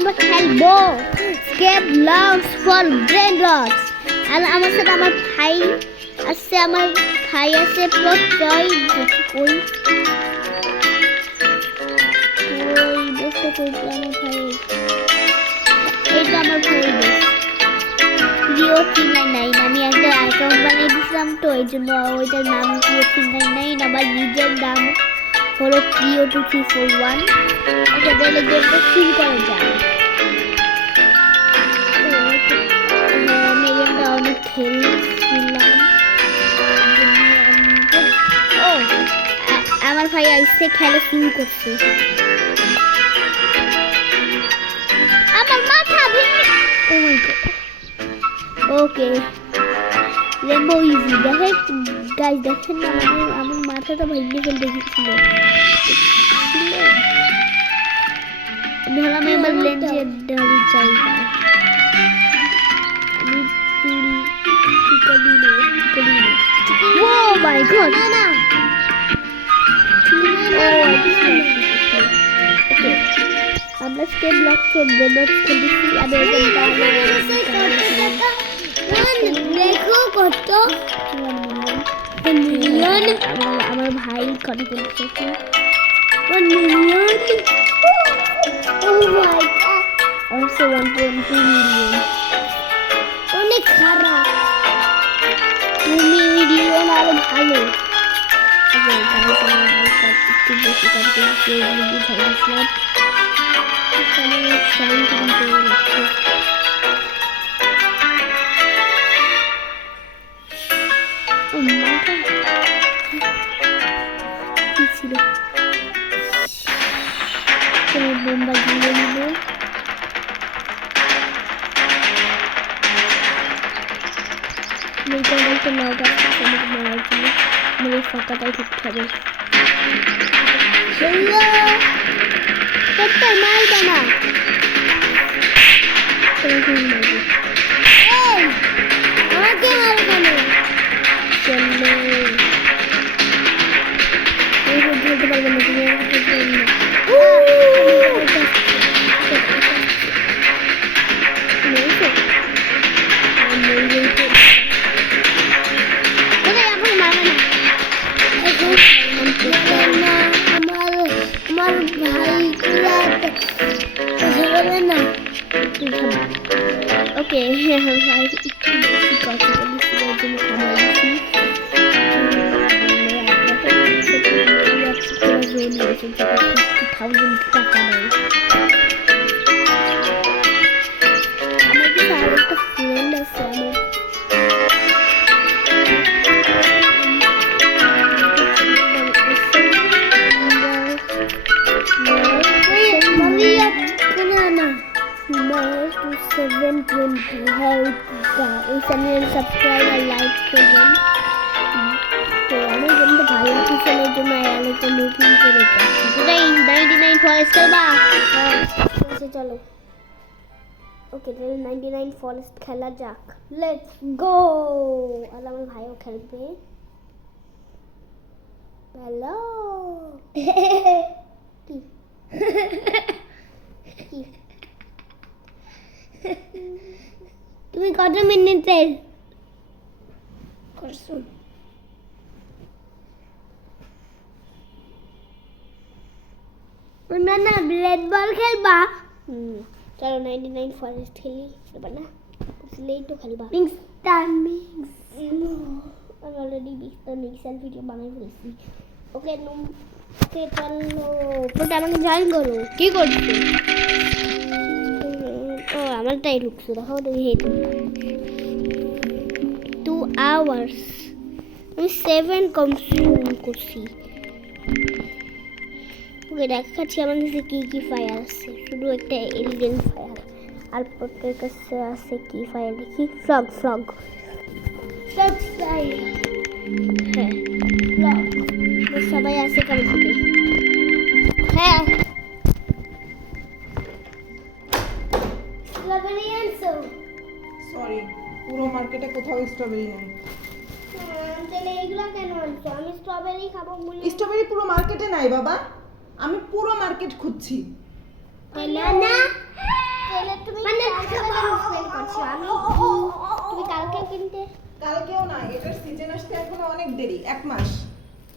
আমরা খেলবো escape longs for brain রটস। আর আমার সাথে আমার ভাই আছে, প্লাস টয়। ওই বসে করবো আমার ভাই, এইটা আমার ভাই প্রিয় 399। আমি একটা অ্যাকাউন্ট বানিয়ে দিয়েছিলাম, তো এই জন্য ওইটার নাম প্রিয় 399। আমার নিজের নাম হলো প্রিয় 2341। ওকে, তাহলে গেমটা শুরু করা যায়। আমি গেমটা অনেক খেলছিলাম। ও, আমার ভাই আইসে খেলা শুরু করছে। আমার মাথা ভেঙে, ও মাই গড। ওকে, রেনবো ইজি। গাইস দেখেন না, আমার মাথাটা ভেঙে ফেলতে গেছিল। ধরলাম এবার লেন্সের ডালি জায়গা। আমি ও মাই গড, না ওকে, আমরা স্কেপ ব্লক করবো, নোটস খেলছি। আমি দেখো কত মিলিয়ন, আমার ভাই কত করছে 1 মিলিয়ন। ও মাই গড, অলসো 1.2 মিলিয়ন। অনেক খারাপ, 2 মিলিয়ন আরো ভালো। একটু বেশি করতে বুঝাইছিলাম। কি ছিল বোম্বা দিয়ে নিব। একটা নাও গাছ মারার জন্য আমার ফাঁকাটাই করতে হবে। মারবে না, আমাকে মারবে না। চলো, ধরতে পারবে না তুমি, ওকে ভাই একটু বেশি কথা বলেছি, ওর জন্য ক্ষমা করছি। টাকা নেই আমার, কিন্তু আর একটা ফ্রেন্ড আছে আমার। সাবস্ক্রাইব আর লাইক করবেন। তো আমার গেমটা ভালো লাগছে, এর জন্য আরেকটা নতুন করে যাচ্ছি। তোরাই 99 ফরেস্ট খেলবা? চলো, ওকে, তাহলে 99 ফরেস্ট খেলা যাক। Let's go. আর আমার ভাইও খেলবে। হ্যালো কি তুমি কত মিনিটের করছো? না ব্লেড বল খেলবা? চলো 99 ফরেস্ট খেলি। না বুঝলেই তো খেলবা। আমি অলরেডি মিক্সার ভিডিও বানাই ফেলছি। ওকে ওকে, চলো ওটা আমাকে জয়েন করো। কি করছো? ও আমারটাই ঢুকছো, দেখো তুমি। 2 hours আমি 7 কনজিউম করছি। ওকে, দেখাচ্ছি আমার কাছে কি ফায়ার আছে। শুধু একটা এলিগেন্ট ফায়ার, আর প্রত্যেকের কাছে আছে কি ফায়ার দেখি। ফ্রগ হ্যাঁ, ফ্রগ সবাই আছে কমপ্লিট। হ্যাঁ, স্ট্রবেরি আনছো? সরি, পুরো মার্কেটে কোথাও স্ট্রবেরি নেই। তাহলে এইগুলো কেন আনছো? আমি স্ট্রবেরি খাবো বলি। স্ট্রবেরি পুরো মার্কেটে নাই বাবা, আমি পুরো মার্কেট খুঁজছি। না সিজন আসতে এখনো অনেক দেরি, 1 মাস।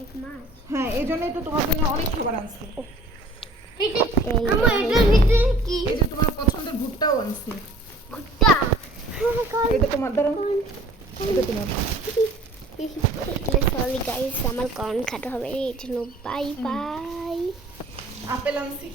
এক মাস। হ্যাঁ, এই জন্যই তো তোমার জন্য অনেক খাবার আনছি। আমার এটার ভিতরে কি? এই যে তোমার পছন্দের ভুট্টাও আনছি। ভুট্টা। এটা তোমার দ্বারা, এটা তোমার। সরি গাইস, আমার কর্ন খাতে হবে, এই জন্য বাই বাই। আপেল আনছি।